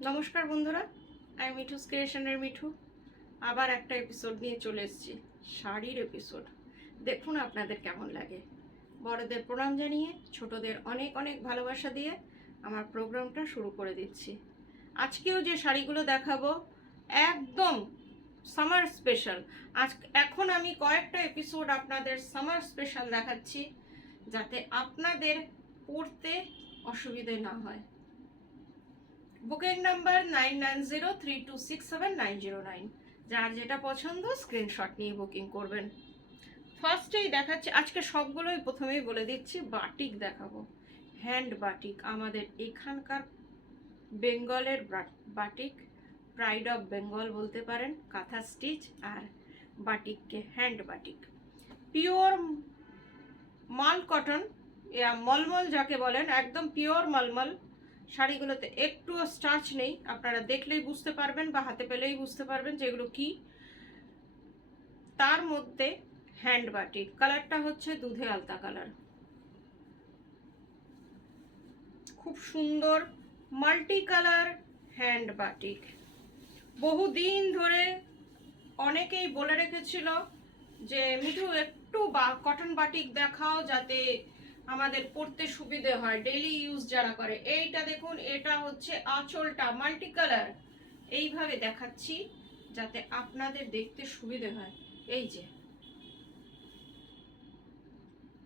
নমস্কার বন্ধুরা, আমি মিঠুস ক্রিয়েশনের মিঠু আবার একটা এপিসোড নিয়ে চলে এসেছি, শাড়ির এপিসোড। দেখুন আপনাদের কেমন লাগে। বড়দের প্রণাম জানিয়ে ছোটদের অনেক অনেক ভালোবাসা দিয়ে আমার প্রোগ্রামটা শুরু করে দিচ্ছি। আজকেও যে শাড়িগুলো দেখাবো একদম সামার স্পেশাল। এখন আমি কয়েকটা এপিসোড আপনাদের সামার স্পেশাল দেখাচ্ছি, যাতে আপনাদের পড়তে অসুবিধে না হয়। Booking number 9903267909। যার যেটা পছন্দ স্ক্রিনশট নিয়ে বুকিং করবেন। ফার্স্টেই দেখাচ্ছি, আজকে সবগুলোই প্রথমেই বলে দিচ্ছি, বাটিক দেখাবো। হ্যান্ড বাটিক, আমাদের এখানকার বেঙ্গলের বাটিক, প্রাইড অফ বেঙ্গল বলতে পারেন। কাঁথা স্টিচ আর বাটিককে হ্যান্ড বাটিক। পিওর মাল কটন, মলমল যাকে বলেন, একদম পিওর মলমল। শাড়িগুলোতে একটুও স্টার্চ নেই, আপনারা দেখলেই বুঝতে পারবেন বা হাতে পেলেই বুঝতে পারবেন যেগুলো কি। তার মধ্যে হ্যান্ড বাটিক, কালারটা হচ্ছে দুধে আলতা কালার, খুব সুন্দর মাল্টি কালার হ্যান্ড বাটিক। বহুদিন ধরে অনেকেই বলে রেখেছিল যে মিঠু একটু কটন বাটিক দেখাও, যাতে আমাদের পরতে সুবিধে হয়, ডেইলি ইউজ যারা করে। এইটা দেখুন, এটা হচ্ছে আঁচলটা মাল্টি কালার। এইভাবে দেখাচ্ছি যাতে আপনাদের দেখতে সুবিধে হয়। এই যে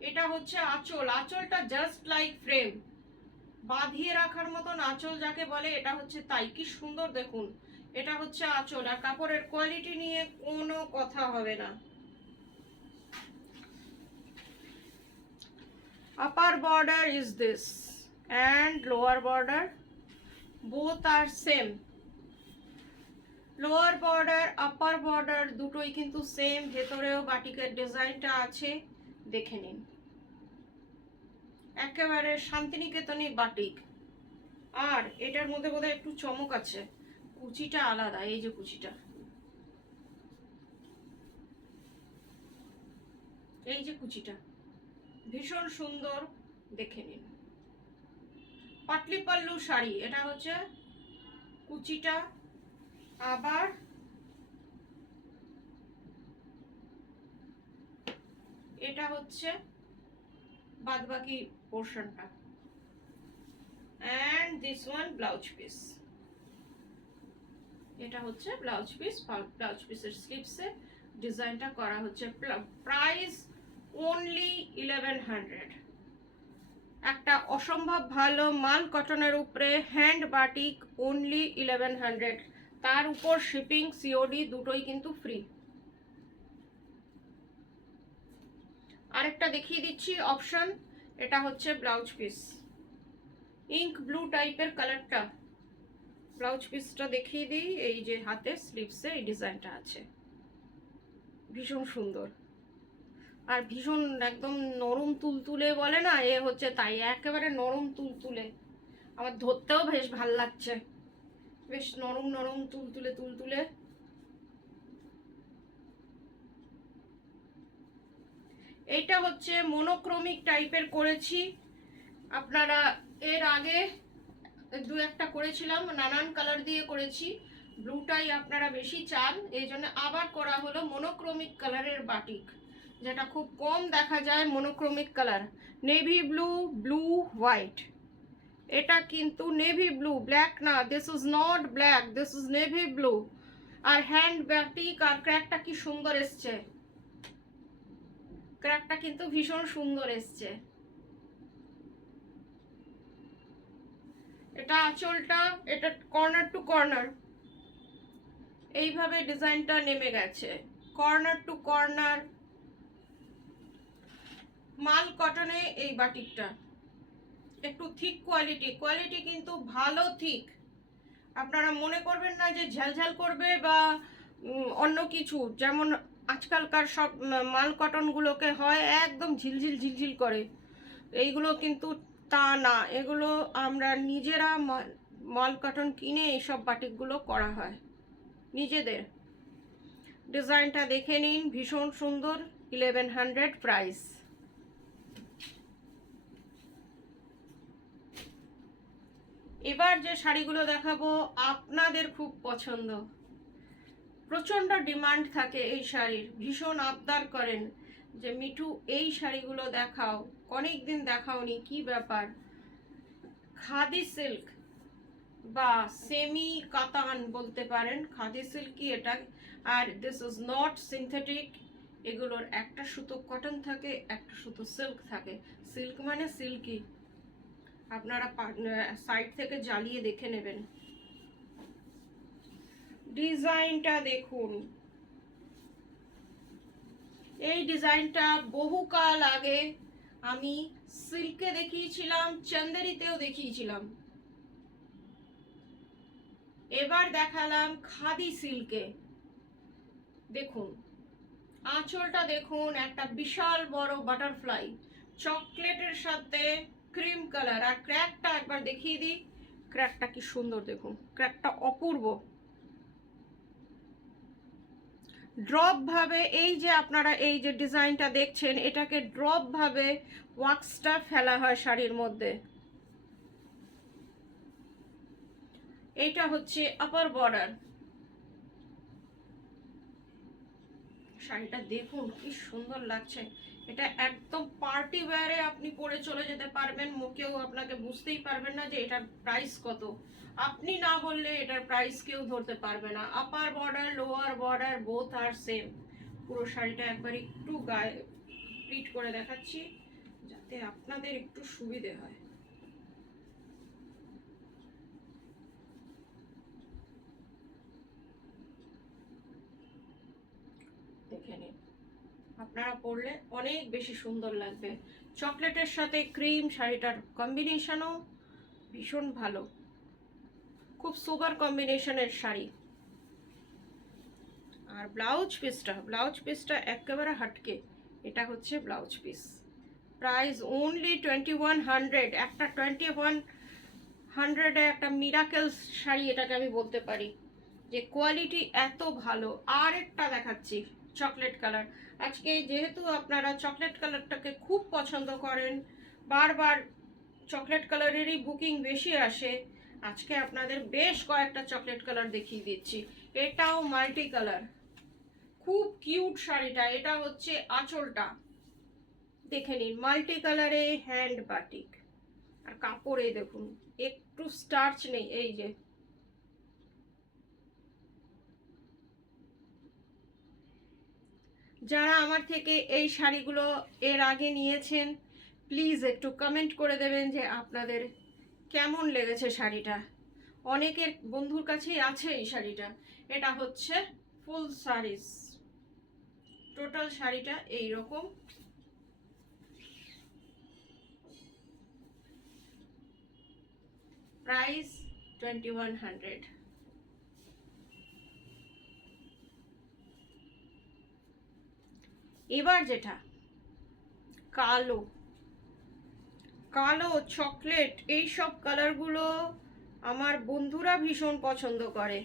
এটা হচ্ছে আঁচল, আঁচলটা জাস্ট লাইক ফ্রেম, বাঁধিয়ে রাখার মতন আঁচল যাকে বলে, এটা হচ্ছে তাই। কি সুন্দর দেখুন, এটা হচ্ছে আঁচল। আর কাপড়ের কোয়ালিটি নিয়ে কোনো কথা হবে না। upper border is this and lower border, both are same. lower border upper border দুটোই কিন্তু সেম। ভেতরেও বাটিকের ডিজাইনটা আছে, দেখে নিন। একেবারে শান্তিনিকেতনী বাটিক। আর এটার মধ্যে বোধহয় একটু চমক আছে, কুচিটা আলাদা। এই যে কুচিটা, এই যে কুচিটা ভীষণ সুন্দর, দেখে নিন। পাটলি পাল্লু শাড়ি, এটা হচ্ছে কুচিটা, আবার এটা হচ্ছে বাদবাকি পোর্শনটা। And this one blouse piece, এটা হচ্ছে ব্লাউজ পিস। ব্লাউজ পিসের স্লিপসে ডিজাইনটা করা হচ্ছে। Price only 1100। একটা অসম্ভব ভালো মাল কটনের উপরে হ্যান্ড বাটিক, অনলি 1100। তার উপর শিপিং সিওডি দুটোই কিন্তু ফ্রি। আরেকটা দেখিয়ে দিচ্ছি অপশন, এটা হচ্ছে ব্লাউজ পিস, ইঙ্ক ব্লু টাইপের কালারটা। ব্লাউজ পিসটা দেখিয়ে দিই। এই যে হাতে স্লিভসে এই ডিজাইনটা আছে, ভীষণ সুন্দর আর ভীষণ একদম নরম তুলতুলে বলে না, এ হচ্ছে তাই, একেবারে নরম তুলতুলে। আমার ধরতেও বেশ ভাল লাগছে, বেশ নরম নরম তুলতুলে তুলতুলে। এইটা হচ্ছে মনোক্রমিক টাইপের করেছি। আপনারা এর আগে দু একটা করেছিলাম, নানান কালার দিয়ে করেছি। ব্লুটাই আপনারা বেশি চান, এই জন্য আবার করা হলো মনোক্রমিক কালারের বাটিক, যেটা খুব কম দেখা যায়। Monochromic colour, navy blue, blue white. এটা কিন্তু নেভি ব্লু, ব্ল্যাক না। This is not black, this is navy blue. আর হ্যান্ড বাটিক, আর ক্র্যাকটা কি সুন্দর এসছে, ক্র্যাকটা কিন্তু ভীষণ সুন্দর এসছে। এটা আঁচলটা, এটা কর্নার টু কর্নার এইভাবে ডিজাইনটা নেমে গেছে, কর্নার টু কর্নার। মাল কটনে এই বাটিকটা একটু থিক কোয়ালিটি, কোয়ালিটি কিন্তু ভালো থিক। আপনারা মনে করবেন না যে ঝালঝাল করবে বা অন্য কিছু, যেমন আজকালকার সব মাল কটনগুলোকে হয় একদম ঝিলঝিল ঝিলঝিল করে, এইগুলো কিন্তু তা না। এগুলো আমরা নিজেরা মাল কটন কিনে এইসব বাটিকগুলো করা হয় নিজেদের। ডিজাইনটা দেখে নিন, ভীষণ সুন্দর, 1100 প্রাইস। এবার যে শাড়িগুলো দেখাবো আপনাদের খুব পছন্দ, প্রচণ্ড ডিমান্ড থাকে এই শাড়ির, ভীষণ আবদার করেন যে মিঠু এই শাড়িগুলো দেখাও, অনেক দিন দেখাওনি, কি ব্যাপার। খাদি সিল্ক বা সেমি কাতান বলতে পারেন, খাদি সিল্কই এটা। আর দিস ইজ নট সিনথেটিক, এগুলোর একটা সুতো কটন থাকে, একটা সুতো সিল্ক থাকে। সিল্ক মানে সিল্কি, আপনারা সাইড থেকে জ্বালিয়ে দেখে নেবেন। ডিজাইনটা দেখুন, এই ডিজাইনটা বহুকাল আগে আমি সিল্কে দেখিয়েছিলাম, চন্দেরিতেও দেখিয়েছিলাম, এবার দেখালাম খাদি সিল্কে। দেখুন আঁচলটা দেখুন, একটা বিশাল বড় বাটারফ্লাই চকলেটের সাথে ক্রিম কালার। আর ক্র্যাকটা একবার দেখিয়ে দিই, ক্র্যাকটা কি সুন্দর দেখুন, ক্র্যাকটা অপূর্ব। ড্রপ ভাবে এই যে আপনারা এই যে ডিজাইনটা দেখছেন, এটাকে ড্রপ ভাবে ওয়াক্সটা ফেলা হয় শাড়ির মধ্যে। এইটা হচ্ছে আপার বর্ডার। শাড়িটা দেখুন কি সুন্দর লাগছে, এটা একদম পার্টি ওয়্যারে আপনি পরে চলে যেতে পারবেন, কেউ আপনাকে বুঝতেই পারবেন না যে এটার প্রাইস কত। আপনি না বললে এটার প্রাইস কেউ ধরতে পারবে না। Upper border lower border both are same. পুরো শাড়িটা একবার একটু গায়ে প্লিট করে দেখাচ্ছি যাতে আপনাদের একটু সুবিধে হয়। দেখে নিন, আপনারা পরলে অনেক বেশি সুন্দর লাগবে। চকলেটের সাথে ক্রিম, শাড়িটার কম্বিনেশনও ভীষণ ভালো, খুব সুপার কম্বিনেশনের শাড়ি। আর ব্লাউজ পিসটা একেবারে হাটকে, এটা হচ্ছে ব্লাউজ পিস। Price only 2100। একটা 2100-এ একটা মিরাকেলস শাড়ি এটাকে আমি বলতে পারি, যে কোয়ালিটি এত ভালো। আর একটা দেখাচ্ছি চকলেট কালার। আজকে যেহেতু আপনারা চকলেট কালারটাকে খুব পছন্দ করেন, বারবার চকলেট কালারেরই বুকিং বেশি আসে, আজকে আপনাদের বেশ কয়েকটা চকলেট কালার দেখিয়ে দিচ্ছি। এটাও মাল্টি কালার, খুব কিউট শাড়িটা। এটা হচ্ছে আঁচলটা, দেখে নিন, মাল্টি কালারে হ্যান্ড বাটিক। আর কাপড়ে দেখুন একটু স্টার্চ নেই, এই যে যারা আমার থেকে এই শাড়িগুলো এর আগে নিয়েছেন প্লিজ একটু কমেন্ট করে দেবেন যে আপনাদের কেমন লেগেছে শাড়িটা। অনেকের বন্ধুর কাছেই আছে এই শাড়িটা। এটা হচ্ছে ফুল সারিস, টোটাল শাড়িটা এই রকম। প্রাইস 2100। এবার যেটা কালো, কালো চকলেট, এই সব কালারগুলো আমার বন্ধুরা ভীষণ পছন্দ করে।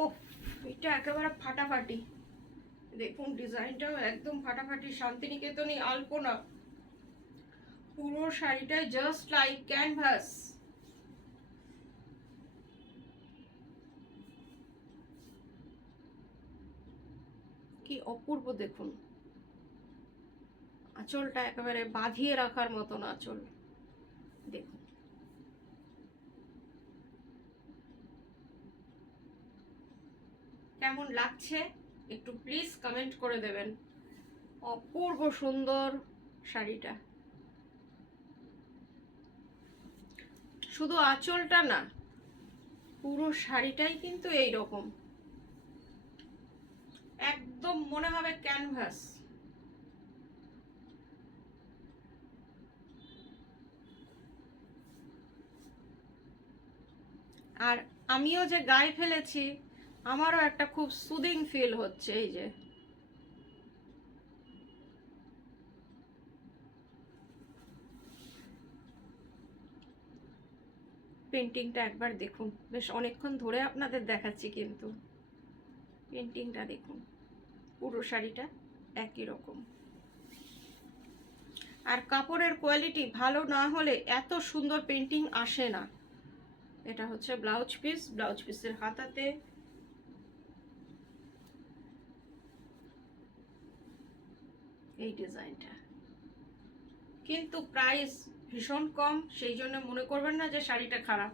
ও এটা একেবারে ফাটাফাটি, দেখুন ডিজাইনটাও একদম ফাটাফাটি, শান্তিনিকেতনী আলপনা। পুরো শাড়িটা জাস্ট লাইক ক্যানভাস। কি অপূর্ব দেখুন, আঁচলটা একেবারে বাঁধিয়ে রাখার মতন আঁচল, দেখুন। কেমন লাগছে একটু প্লিজ কমেন্ট করে দেবেন। অপূর্ব সুন্দর শাড়িটা, শুধু আঁচলটা না, পুরো শাড়িটাই কিন্তু এই রকম, একদম মনে হবে ক্যানভাস। আর আমিও যে গায়ে ফেলেছি আমারও একটা খুব সুদিং ফিল হচ্ছে। এই যে পেন্টিংটা একবার দেখুন, বেশ অনেকক্ষণ ধরে আপনাদের দেখাচ্ছি, কিন্তু পেন্টিংটা দেখুন, পুরো শাড়িটা একই রকম। আর কাপড়ের কোয়ালিটি ভালো না হলে এত সুন্দর পেন্টিং আসে না। এটা হচ্ছে ব্লাউজ পিস, ব্লাউজ পিসের হাতাতে এই ডিজাইনটা, কিন্তু প্রাইস ভীষণ কম, সেই জন্য মনে করবেন না যে শাড়িটা খারাপ।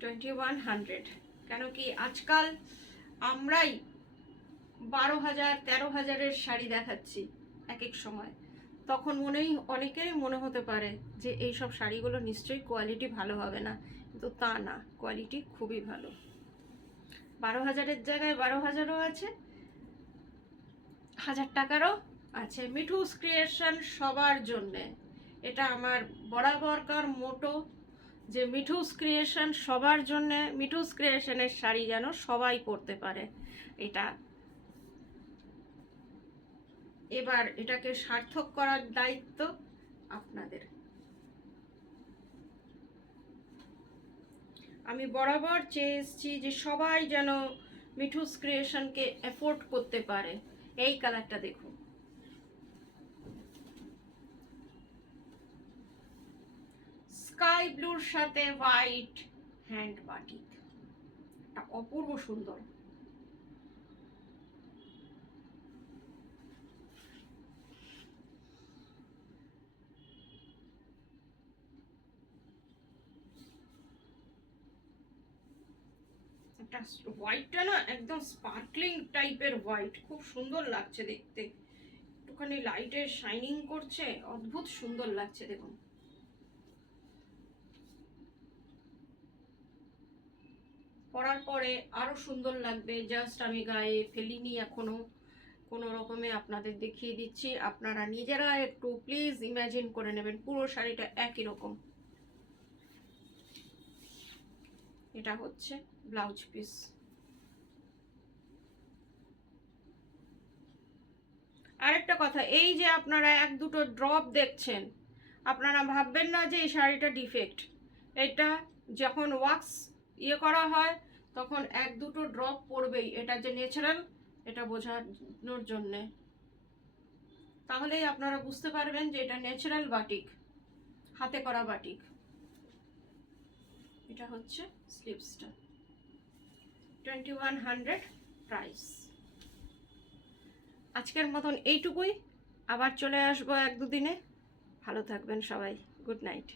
2100। কেন কি আজকাল আমরাই 12,000 13,000-এর শাড়ি দেখাচ্ছি এক এক সময়, তখন অনেকেরই মনে হতে পারে যে এই সব শাড়িগুলো নিশ্চয়ই কোয়ালিটি ভালো হবে না, কিন্তু তা না, কোয়ালিটি খুবই ভালো। 12,000-এর জায়গায় 12,000-ও আছে, 1,000 টাকারও আছে। মিঠুস ক্রিয়েশন সবার জন্যে, এটা আমার বরাবরকার মোটো যে মিঠুস ক্রিয়েশন সবার জন্যে। মিঠুস ক্রিয়েশনের শাড়ি যেন সবাই পরতে পারে, এটা এবার এটাকে সার্থক করার দায়িত্ব আপনাদের। আমি বরাবর চেয়ে এসেছি যে সবাই যেন মিঠুস ক্রিয়েশনকে অ্যাফোর্ড করতে পারে। এই কালারটা দেখুন, স্কাই ব্লুর সাথে হোয়াইট হ্যান্ড বাটিক, এটা অপূর্ব সুন্দর। এটা হোয়াইটটা না একদম স্পার্কলিং টাইপের হোয়াইট, খুব সুন্দর লাগছে দেখতে, একটুখানি লাইটের শাইনিং করছে, অদ্ভুত সুন্দর লাগছে দেখুন। পরার পরে আরো সুন্দর লাগবে, জাস্ট আমি গায়ে ফেলিনি এখনো, কোনো রকমে আপনাদের দেখিয়ে দিচ্ছি, আপনারা নিজেরা একটু প্লিজ ইমাজিন করে নেবেন পুরো শাড়িটা একই রকম। এটা হচ্ছে ব্লাউজ পিস। আরেকটা কথা, এই যে আপনারা এক দুটো ড্রপ দেখছেন, আপনারা ভাববেন না যে এই শাড়িটা ডিফেক্ট। এটা যখন ওয়াক্স করা হয় তখন এক দুটো ড্রপ পড়বেই, এটা যে ন্যাচারাল এটা বোঝানোর জন্যে, তাহলেই আপনারা বুঝতে পারবেন যে এটা ন্যাচারাল বাটিক, হাতে করা বাটিক। এটা হচ্ছে স্লিভসটা, 2100 প্রাইস। আজকের মতন এইটুকুই, আবার চলে আসবো এক দুদিনে। ভালো থাকবেন সবাই, গুড নাইট।